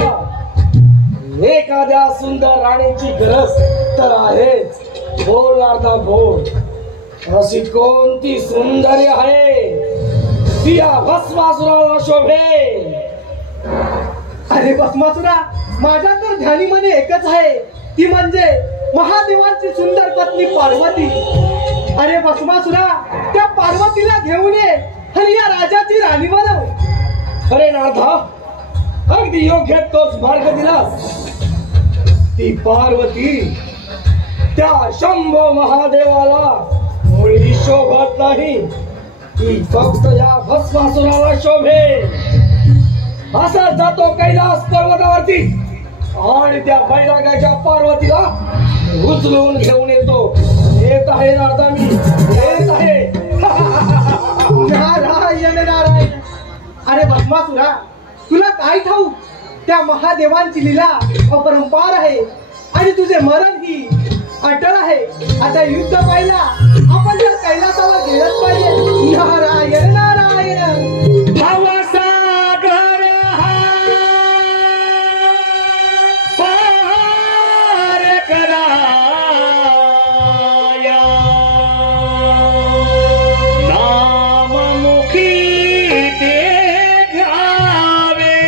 एखाद्या सुंदर राणीची गरज तर आहेच. बोल राधा बोल. अशी कोणती सुंदरी आहे ती या भस्मासुराला शोभेल? अरे भस्मासुरा माझ्या तर ध्यानीमध्ये एकच आहे, ती म्हणजे महादेवांची सुंदर पत्नी पार्वती. अरे भस्मासुरा त्या पार्वतीला घेऊन ये आणि या राजाची राणी बनव. अरे नाथा अगदी योग्य तोच मार्ग दिलास. ती पार्वती त्या शंभो महादेवाला मुळी शोभत नाही. ती फक्त या भस्मासुराला शोभे. असा जातो कैलास पर्वतावरती आणि त्या बैरागाच्या पार्वतीला उचलून घेऊन येतो. येत आहे नारदा मी येत आहे. नारायण नारायण. अरे भस्मासुरा तुला काय ठाऊक, त्या महादेवांची लीला अपरंपार आहे आणि तुझे मरण ही अटळ आहे. आता युद्ध पाहिला आपण जर कैलासावर गेलंच पाहिजे. नारायण नारायण. भवसागर हा पार कराया नाममुखी ते घ्यावे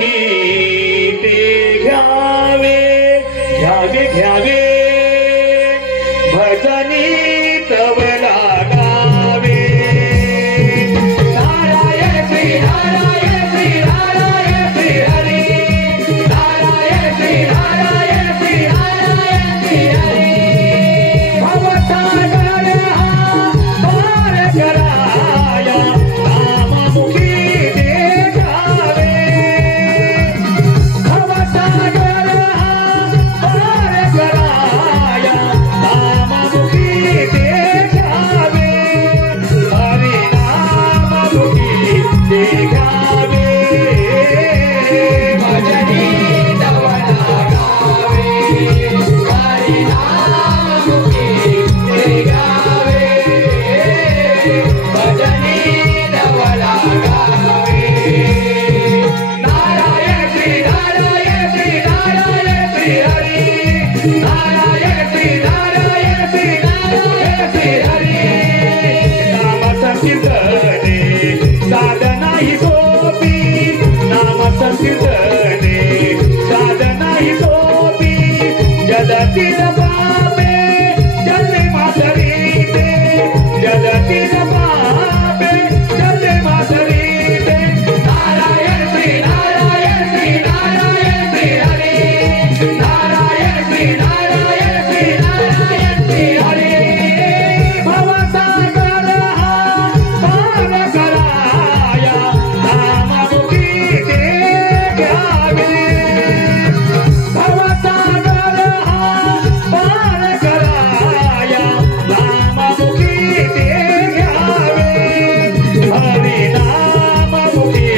की ते घ्यावे घ्यावे घ्यावे भजनी तव लागावे नारायण श्री नारायण श्री नारायण श्री हरी नारायण श्री नारायण श्री नारायण श्री हरी भवसागर हा पार कराया नाममुखी देखावे भवसागर हा पार कराया नाममुखी देखावे हरी नाममुखी देखावे भजनी तव लागावे हरी नाममुखी देखावे भजनी तव लागावे नारायण श्री नारायण श्री नारायण श्री हरी नारायण श्री नारायण श्री नारायण श्री हरी नाम संकीर्तने साधना ही सोपी नाम संकीर्तने साधना ही सोपी जगतील पापे जले मातरीते जगतील पापे जले मातरीते नारायण श्री नारायण श्री नारायण श्री हरी नारायण श्री नारायण श्री नारायण श्री हरी भवसागर हा पार कराया नाममुखी देखावे भवसागर हा पार कराया नाममुखी देखावे हरी नाममुखी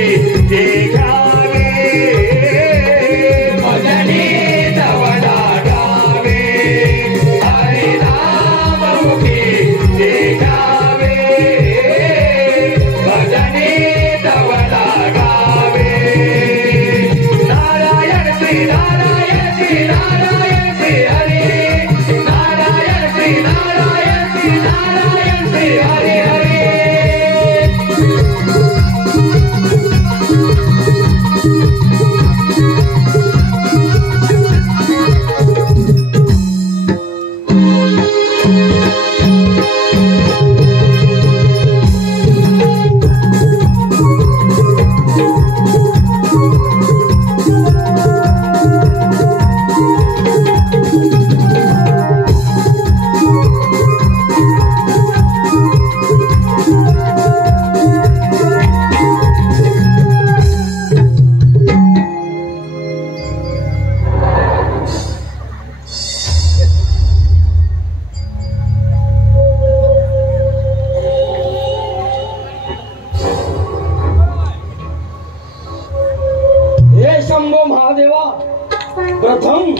देखावे भजनी तव लागावे हरी नाममुखी देखावे भजनी तव लागावे नारायण श्री नारायण श्री नारायण श्री हरी नारायण श्री नारायण श्री नारायण श्री हरी हरी हे शंभो महादेवा प्रथम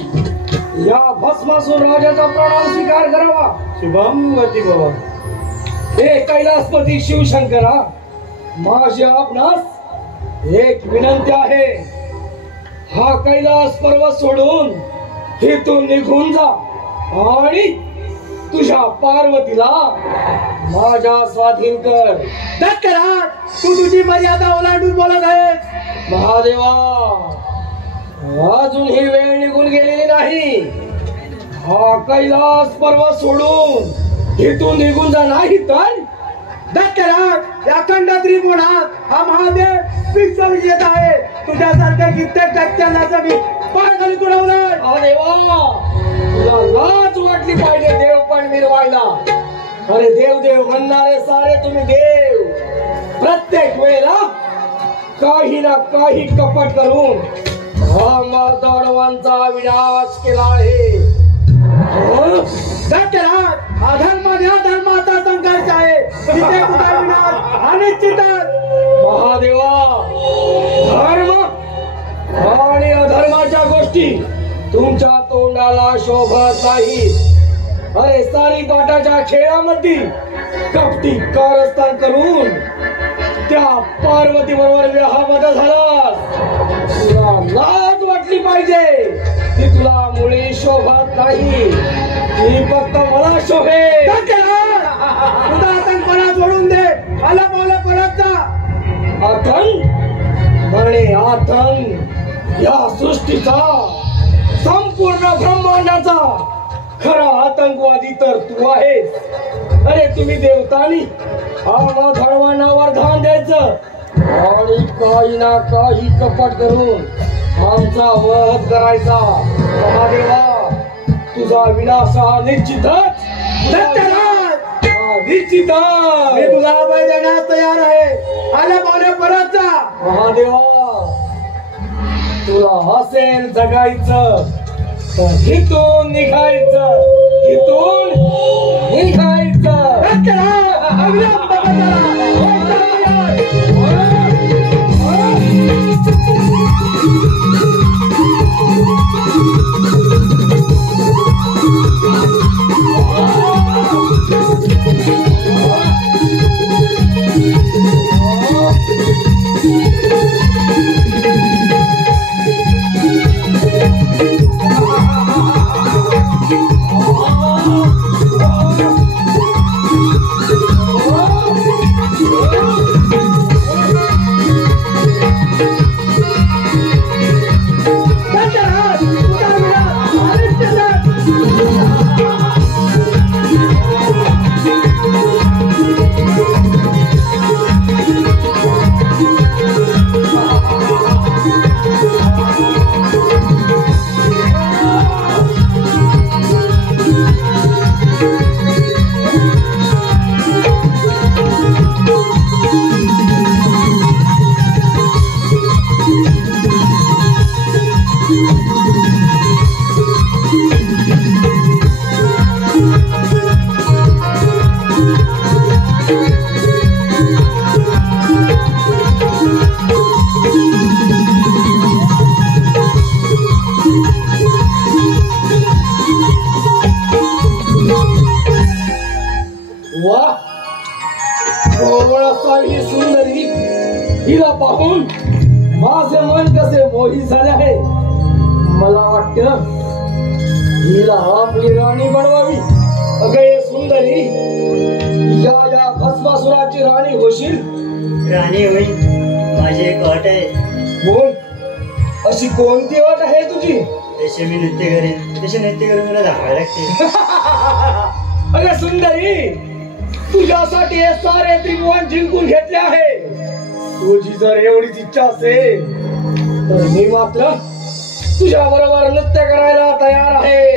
या भस्मासूर राजाचा प्रणाम स्वीकार करावा शुभम वती बाबा हे कैलासपती शिवशंकरा माझी आपणास एक विनंती आहे हा कैलास पर्वत सोडून इथून निघून जा आणि तुझ्या पार्वतीला माझ्या स्वाधीन कर दत्तराज तू तुझी मर्यादा ओलांडून बोलत आहेस महादेवा अजून ही वेळ निघून गेलेली नाही हा कैलास पर्वत सोडून इथून निघून जा नाही तर दत्तराज या अखंड त्रिभुवनात हा महादेव विश्व विजेता आहे तुझ्यासारख्या कित्येक दैत्यांना मी पाय खाली तुडवलंय महादेवा तुला लाज वाटली पाहिजे देव पण मिरवायला अरे देव देव म्हणणारे सारे तुम्ही देव प्रत्येक वेळेला काही ना काही कपट करून हा मार्दवांचा विनाश केला आहे दत्तराज अधर्म या धर्माचा संघर्ष आहे तिथे तुझा विनाश अनिश्चितच महादेवा धर्म आणि अधर्माच्या गोष्टी तुमच्या तोंडाला शोभत नाही अरे सारी काटाच्या खेळामध्ये कपटी कारस्थान करून त्या पार्वती बरोबर विवाहामध्ये झालास तुला लाज वाटली पाहिजे ती तुला मुळी शोभत नाही ती फक्त मला शोभे तुझा आतंकपणा सोडून दे मला बोले परत जा आतंक मरणे आतंक या सृष्टीचा संपूर्ण ब्रह्मांडाचा खरा आतंकवादी तर तू आहेस. अरे तुम्ही देवतांनी आम्हा धर्मांनावर धान द्यायचं आणि काही ना काही कपट करून आमचा वध करायचा. महादेवा तुझा विनाश हा निश्चितच. निश्चितच मी तुला अभय देण्यास तयार आहे. आल्या पाहुणे परत जा. महादेवा तुला हसेल जगायचं तर इथून निघायचं. इथून निघायचं. ही सुंदरी हिला पाहून माझे मन कसे मोहित झाले आहे. मला वाटतं हिला आपली राणी बनवावी. अगे सुंदरी या भस्मासुराची राणी होशील. राणी होईल. माझी एक अट आहे. बोल अशी कोणती अट आहे तुझी. तसे मी नृत्य करेन. तसे नृत्य करून मला धावायला लागते. अगे सुंदरी तुझ्यासाठी हे सारे त्रिभुवन जिंकून घेतले आहे. तुझी जर एवढीच इच्छा असेल तर मी मात्र तुझ्या बरोबर नृत्य करायला तयार आहे.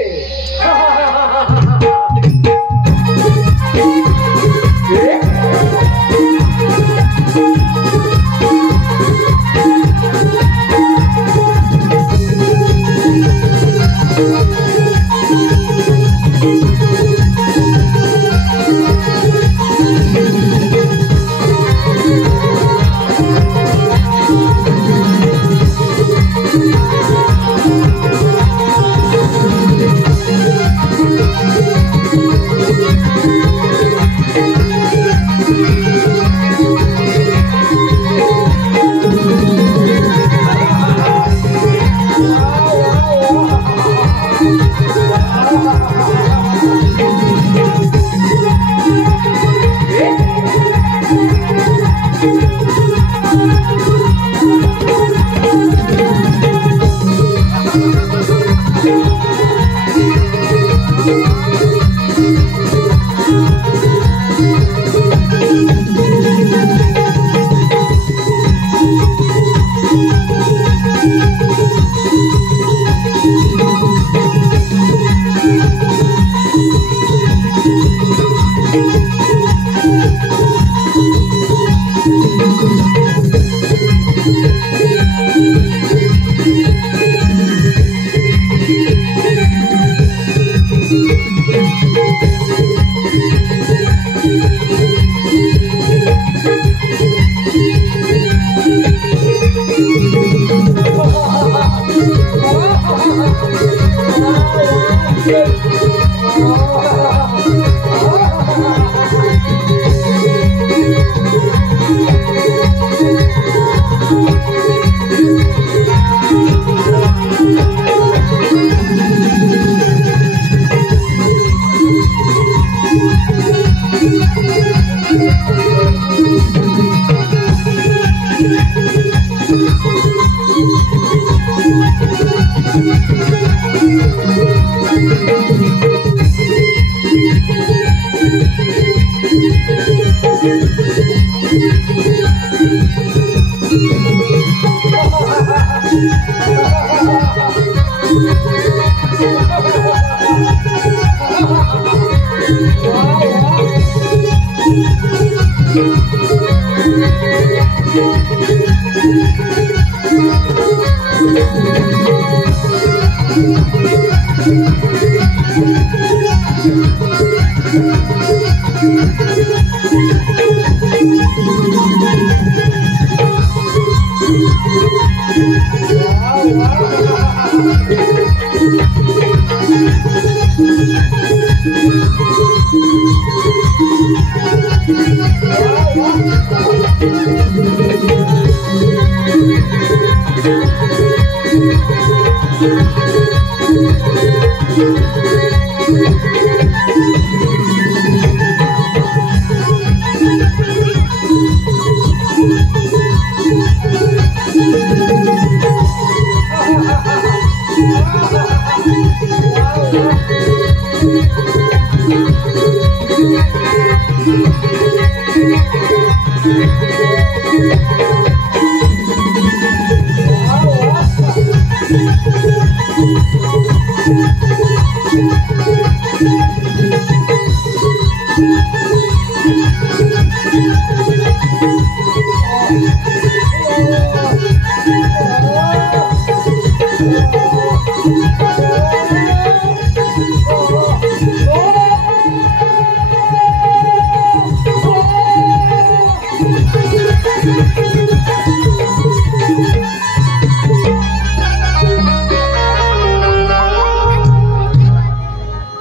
Thank you.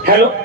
हॅलो